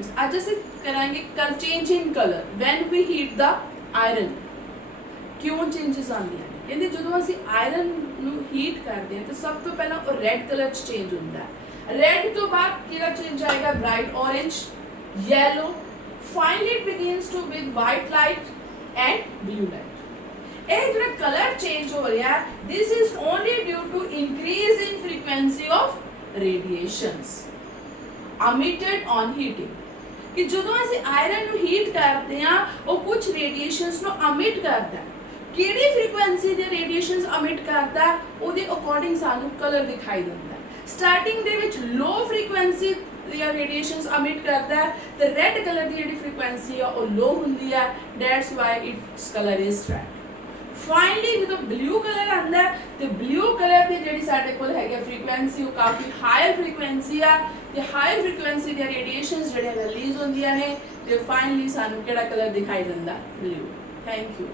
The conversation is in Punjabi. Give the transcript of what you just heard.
फ्रेंड्स आज ਅਸੀਂ ਕਰਾਂਗੇ colour change in colour when we heat ਦਾ ਆਇਰਨ ਕਿਉਂ ਚੇਂजेस ਆਉਂਦੀਆਂ ਨੇ ਕਹਿੰਦੇ ਜਦੋਂ ਅਸੀਂ ਆਇਰਨ ਨੂੰ ਹੀਟ ਕਰਦੇ ਹਾਂ ਤਾਂ ਸਭ ਤੋਂ ਪਹਿਲਾਂ ਉਹ ਰੈੱਡ ਕਲਰ ਚ ਚੇਂਜ ਹੁੰਦਾ ਹੈ ਰੈੱਡ ਤੋਂ ਬਾਅਦ ਕਿਹੜਾ ਚੇਂਜ ਆਏਗਾ bright orange yellow finally it begins to with white light and blue light ਇਹ ਜਿਹੜਾ ਕਲਰ ਚੇਂਜ ਹੋ ਰਿਹਾ this is only due to increase in frequency of radiations emitted on heating ਕਿ ਜਦੋਂ ਅਸੀਂ ਆਇਰਨ ਨੂੰ ਹੀਟ ਕਰਦੇ ਹਾਂ ਉਹ ਕੁਝ ਰੇਡੀਏਸ਼ਨਸ ਨੂੰ ਅਮਿਟ ਕਰਦਾ ਹੈ ਕਿਹੜੀ ਫ੍ਰੀਕੁਐਂਸੀ ਦੇ ਰੇਡੀਏਸ਼ਨਸ ਅਮਿਟ ਕਰਦਾ ਹੈ ਉਹਦੇ ਅਕੋਰਡਿੰਗ ਸਾਨੂੰ ਕਲਰ ਦਿਖਾਈ ਦਿੰਦਾ ਹੈ ਸਟਾਰਟਿੰਗ ਦੇ ਵਿੱਚ ਲੋ ਫ੍ਰੀਕੁਐਂਸੀ ਦੀਆਂ ਰੇਡੀਏਸ਼ਨਸ ਅਮਿਟ ਕਰਦਾ ਹੈ ਤੇ ਰੈੱਡ ਕਲਰ ਦੀ ਜਿਹੜੀ ਫ੍ਰੀਕੁਐਂਸੀ ਆ ਉਹ ਲੋ ਹੁੰਦੀ ਹੈ that's why it's colour is red finally जो ब्लू कलर आंदा है तो ब्लू कलर की ਜਿਹੜੀ ਸਾਡੇ ਕੋਲ ਹੈਗੀ ਫ੍ਰੀਕੁਐਂਸੀ ਉਹ ਕਾਫੀ ਹਾਇਰ ਫ੍ਰੀਕੁਐਂਸੀ ਆ ਤੇ ਹਾਇਰ ਫ੍ਰੀਕੁਐਂਸੀ ਦੇ ਰੇਡੀਏਸ਼ਨਸ ਜਿਹੜੇ ਰਿਲੀਜ਼ ਹੁੰਦੀਆਂ ਨੇ ਤੇ ਫਾਈਨਲੀ ਸਾਨੂੰ ਕਿਹੜਾ ਕਲਰ ਦਿਖਾਈ ਦਿੰਦਾ ਬਲੂ ਥੈਂਕ ਯੂ